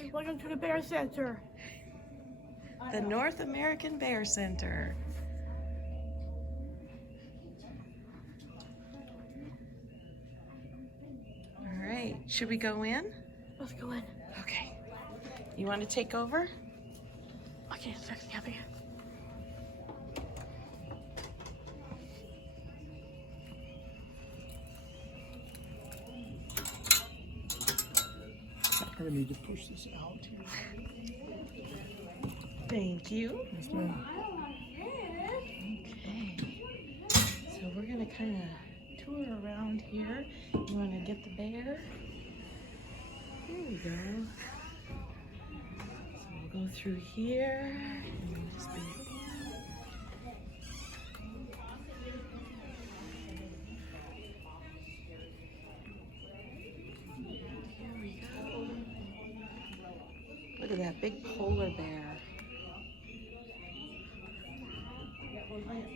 Hi, welcome to the Bear Center. The North American Bear Center. All right, should we go in? Let's go in. Okay. You want to take over? Okay, let's get here. I need to push this out here. Thank you. Yes, ma'am. Okay. So we're gonna kind of tour around here. You want to get the bear? Here we go. So we'll go through here. And just be... Here we go. Look at that big polar bear.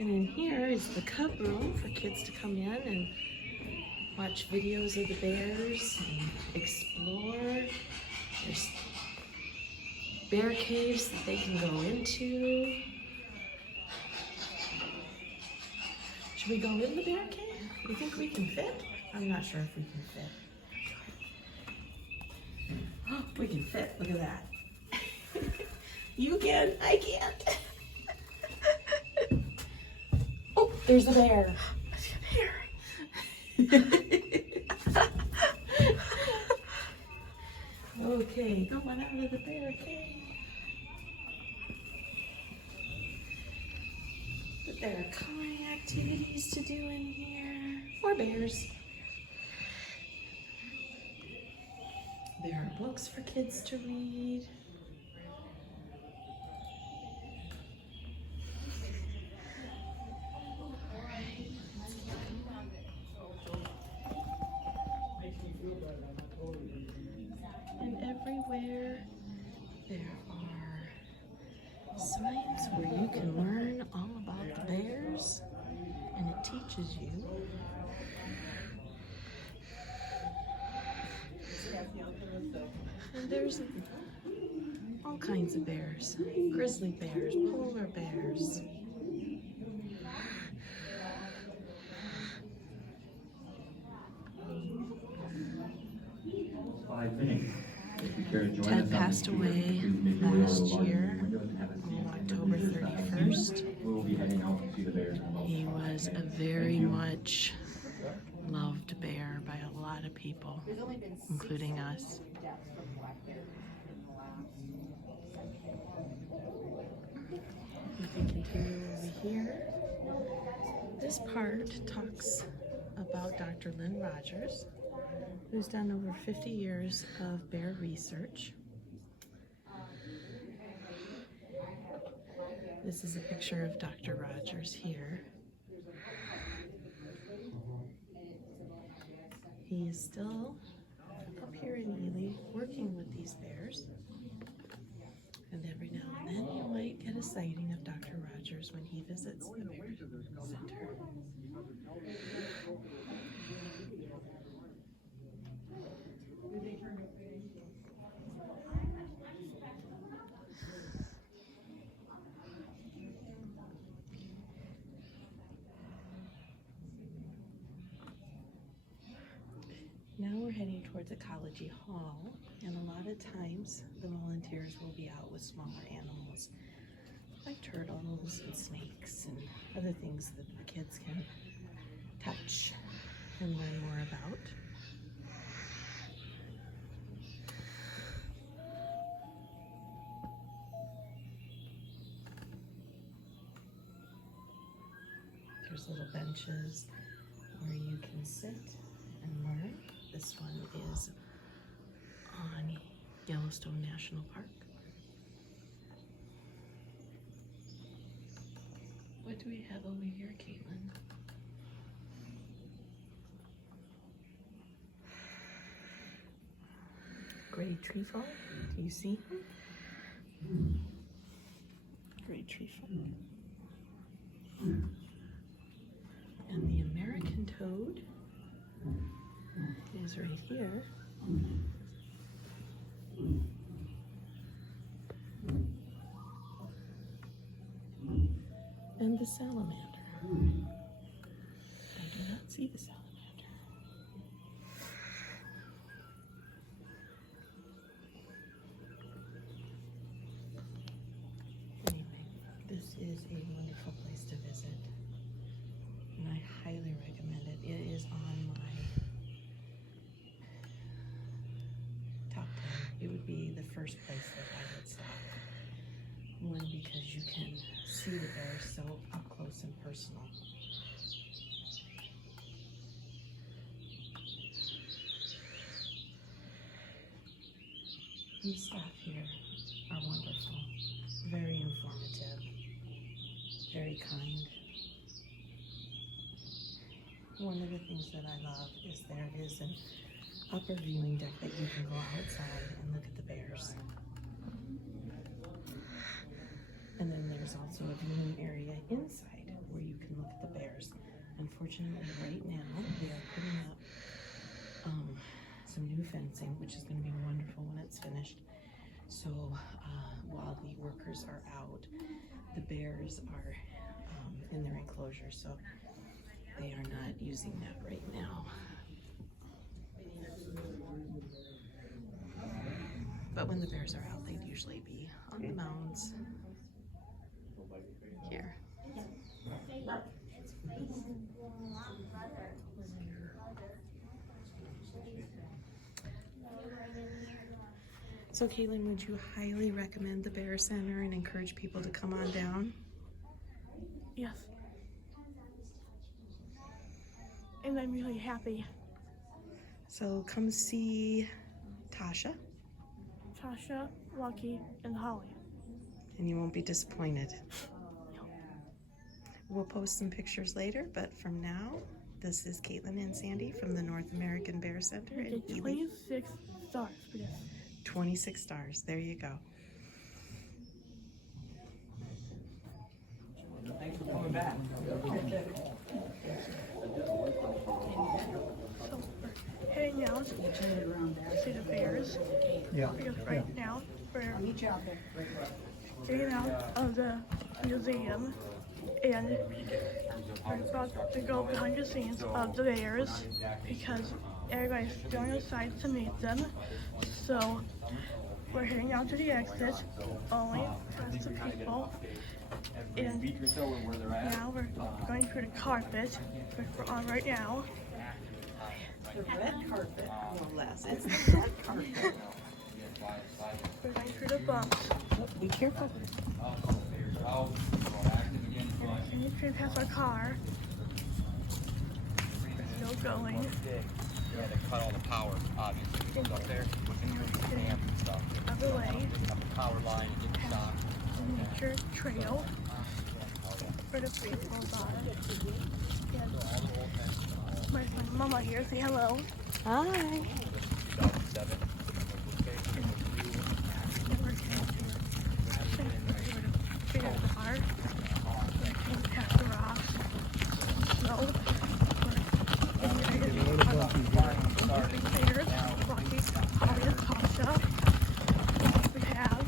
And in here is the cub room for kids to come in and watch videos of the bears and explore. There's bear caves that they can go into. Should we go in the bear cave? You think we can fit? I'm not sure if we can fit. Oh, we can fit. Look at that. You can. I can't. Oh, there's a bear. Okay, going out of the bear cave. But there are calming activities to do in here. More bears. There are books for kids to read. And everywhere there are signs where you can learn all about the bears, and it teaches you. And there's all kinds of bears. Grizzly bears, polar bears. Ted passed away last year on October 31st. He was a very much loved bear by a lot of people, including us. If we continue over here, this part talks about Dr. Lynn Rogers, who's done over 50 years of bear research. This is a picture of Dr. Rogers here. He is still up here in Ely working with these bears. And every now and then you might get a sighting of Dr. Rogers when he visits the Bear Center. Now we're heading towards Ecology Hall, and a lot of times the volunteers will be out with smaller animals like turtles and snakes and other things that the kids can touch and learn more about. There's little benches where you can sit and learn. This one is on Yellowstone National Park. What do we have over here, Caitlin? Gray trefoil. Do you see him? Gray trefoil. And the American toad is right here. And the salamander. I do not see the salamander. Anyway, this is a wonderful place to visit, and I highly recommend it. It is on my top 10. It would be the first place that I would stop. One, because you can see the bears so up close and personal. And the staff here are wonderful, very informative, very kind. One of the things that I love is there is an upper viewing deck that you can go outside and look at the bears. And then there's also a viewing area inside where you can look at the bears. Unfortunately, right now they are putting up some new fencing, which is going to be wonderful when it's finished. So while the workers are out, the bears are in their enclosure, so they are not using that right now. But when the bears are out, they'd usually be on the mounds here. So Caitlin, would you highly recommend the Bear Center and encourage people to come on down? Yes. And I'm really happy. So come see Tasha, Tasha, Lucky, and Holly. and you won't be disappointed. We'll post some pictures later, but from now, this is Caitlin and Sandy from the North American Bear Center in Get Ely. 26 stars for this. 26 stars. There you go. Thanks for coming back. So we're heading out to see the bears. Yeah. Because right now we're getting out of the museum and we're about to go behind the scenes of the bears because everybody's going outside to meet them. So we're heading out to the exit, only past the people. And now we're going through the carpet, which we're on right now. The red carpet, no less. It's the red carpet. We're going through the bumps. Be careful. And you can pass our car. We're still going. Yeah, they cut all the power, obviously. It goes up there, looking through the amp and stuff. Out of the way. Up the power line and get shocked. The nature trail where the people are. And my friend Mama here, say hello. Hi. 2007. And we're heading to the bigger car. And past the rocks. Snow. We're getting ready to players, Rocky, Holly, and Tasha. We have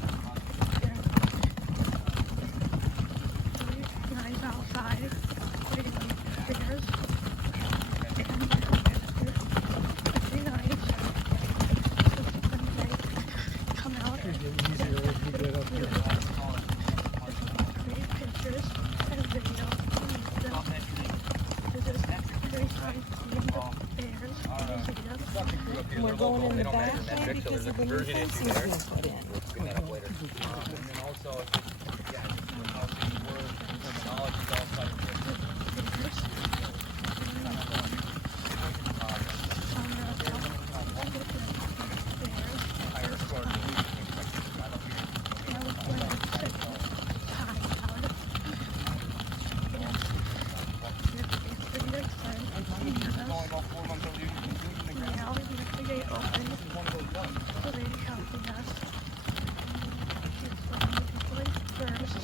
three guys outside waiting on the bears. And it's pretty nice. When they come out, create pictures and video. This is very fun seeing the bears in the museum. We're going in the back way because of the new fencing there. being put in. Clean that up later. And then also, yeah, just how things work, terminology is all types of higher score. Only about 4 months old, you can do it in the ground. Now the gate opens. This is one of those bugs. The lady helping us. She's letting the people in first.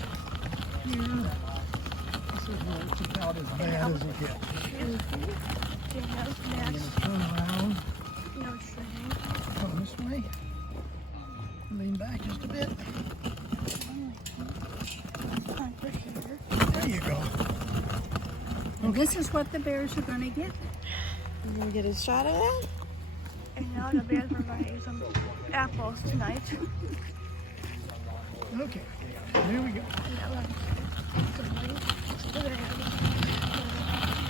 This is where it's about as bad as it gets. She's getting us I'm gonna next. turn around, No training. come this way, lean back just a bit. Time for here. There you go. And this is what the bears are gonna get. You gonna get a shot of that? And now the bears are going to eat some apples tonight. Okay, here we go. And now we're going to eat some wings. So we're going to have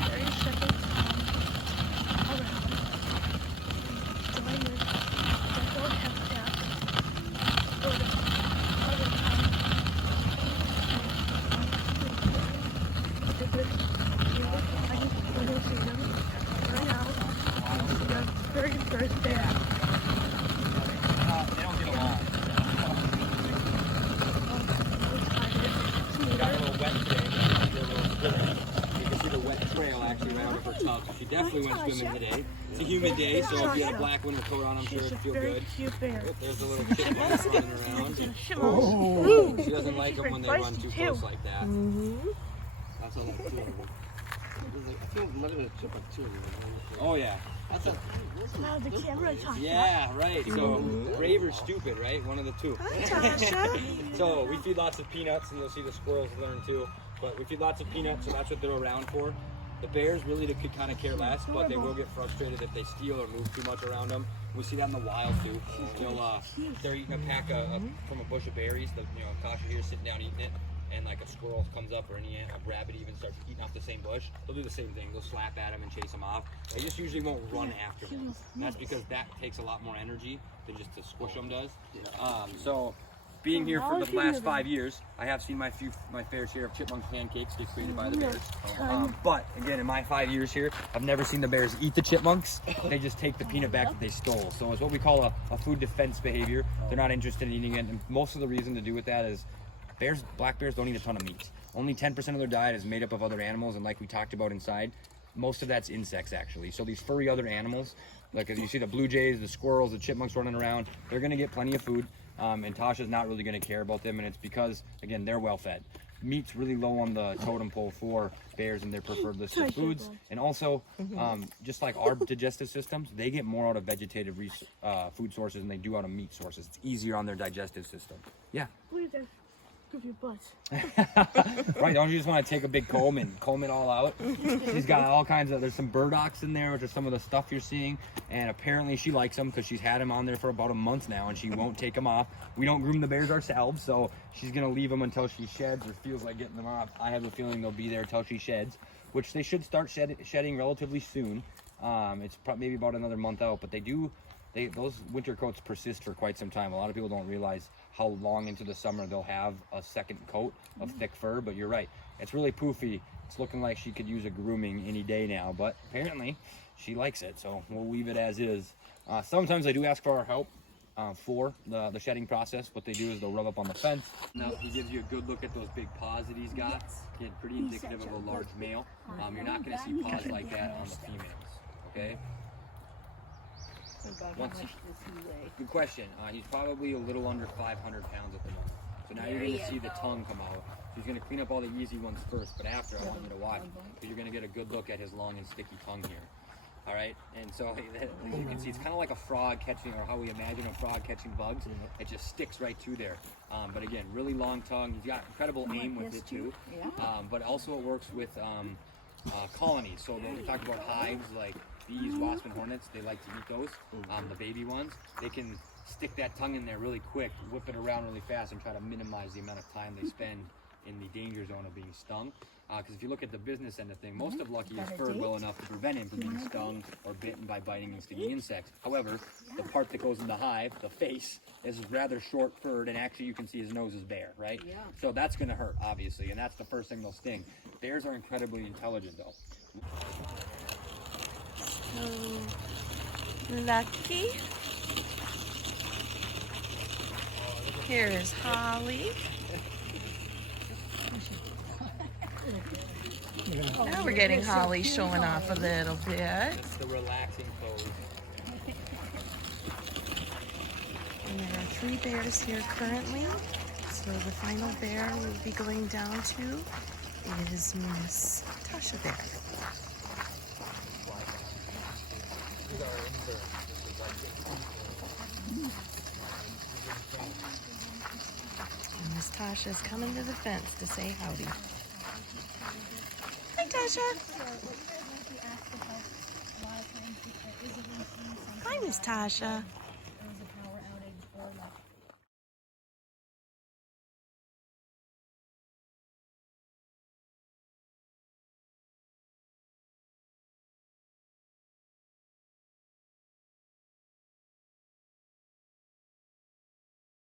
30 seconds around. Join this. But don't have that. Or the other time. We're going to see them right now. The very first bear. They don't get along. She got a little wet today. You can see the wet trail actually right out of her tub. She definitely went swimming today. It's a humid day, so if you had a black winter coat on, I'm sure She's a it'd feel very good. cute bear. Oh, there's a little chipmunk running around. Oh. She doesn't like them when they run too close like that. Mm-hmm. That's all that too. I feel a little bit of chipmunk too. Oh yeah. Now the camera talks. Yeah, right. So brave or stupid, right? One of the two. Hi, Tasha. So we feed lots of peanuts, and you'll see the squirrels learn too. But we feed lots of peanuts, so that's what they're around for. The bears really could kind of care less, but they will get frustrated if they steal or move too much around them. We see that in the wild too. They're eating a pack from a bush of berries. Kasha here sitting down eating it, and like a squirrel comes up or a rabbit even starts eating off the same bush. They'll do the same thing. They'll slap at them and chase them off. They just usually won't run after them. And that's because that takes a lot more energy than just to squish them does. So being here for the last 5 years, I have seen my fair share of chipmunk pancakes get created by the bears. But again, in my 5 years here, I've never seen the bears eat the chipmunks. They just take the peanut back that they stole. So it's what we call a food defense behavior. They're not interested in eating it. And most of the reason to do with that is black bears don't eat a ton of meat. Only 10% of their diet is made up of other animals, and like we talked about inside, most of that's insects actually. So these furry other animals, like as you see the blue jays, the squirrels, the chipmunks running around, they're gonna get plenty of food. And Tasha's not really going to care about them, and it's because, again, they're well fed. Meat's really low on the totem pole for bears and their preferred list of foods. And also, just like our digestive systems, they get more out of vegetative food sources than they do out of meat sources. It's easier on their digestive system. Yeah. Please just give your butt. Right, don't you just want to take a big comb and comb it all out? She's got all kinds of, there's some burdocks in there, which are some of the stuff you're seeing, and apparently she likes them because she's had them on there for about a month now and she won't take them off. We don't groom the bears ourselves, so she's going to leave them until she sheds or feels like getting them off. I have a feeling they'll be there until she sheds, which they should start shedding relatively soon. It's probably maybe about another month out, but those winter coats persist for quite some time. A lot of people don't realize how long into the summer they'll have a second coat of thick fur, but you're right. It's really poofy. It's looking like she could use a grooming any day now, but apparently she likes it, so we'll leave it as is. Sometimes I do ask for our help for the shedding process. What they do is they'll rub up on the fence. Now he gives you a good look at those big paws that he's got. Again, pretty indicative of a large male. You're not going to see paws like that on the females, okay? Good question. He's probably a little under 500 pounds at the moment. So now you're going to see the tongue come out. He's going to clean up all the easy ones first, but after I want you to watch, because you're going to get a good look at his long and sticky tongue here. All right, and so as you can see, it's kind of like a frog catching, or how we imagine a frog catching bugs. It just sticks right to there. But again, really long tongue. He's got incredible aim with it too. But also it works with colonies. So when we talk about hives, like bees, wasps, and hornets, they like to eat those. The baby ones, they can stick that tongue in there really quick, whip it around really fast, and try to minimize the amount of time they spend in the danger zone of being stung. Because if you look at the business end of thing, most of Lucky is furred well enough to prevent him from being stung or bitten by biting and stinging insects. However, the part that goes in the hive, the face, is rather short furred, and actually you can see his nose is bare, right? Yeah. So that's going to hurt, obviously, and that's the first thing they'll sting. Bears are incredibly intelligent, though. Lucky. Here is Holly. Now we're getting Holly showing off a little bit. It's the relaxing pose. And there are 3 bears here currently. So the final bear we'll be going down to is Miss Tasha Bear. And Miss Tasha's coming to the fence to say howdy. Hi, Tasha. Hi, Miss Tasha.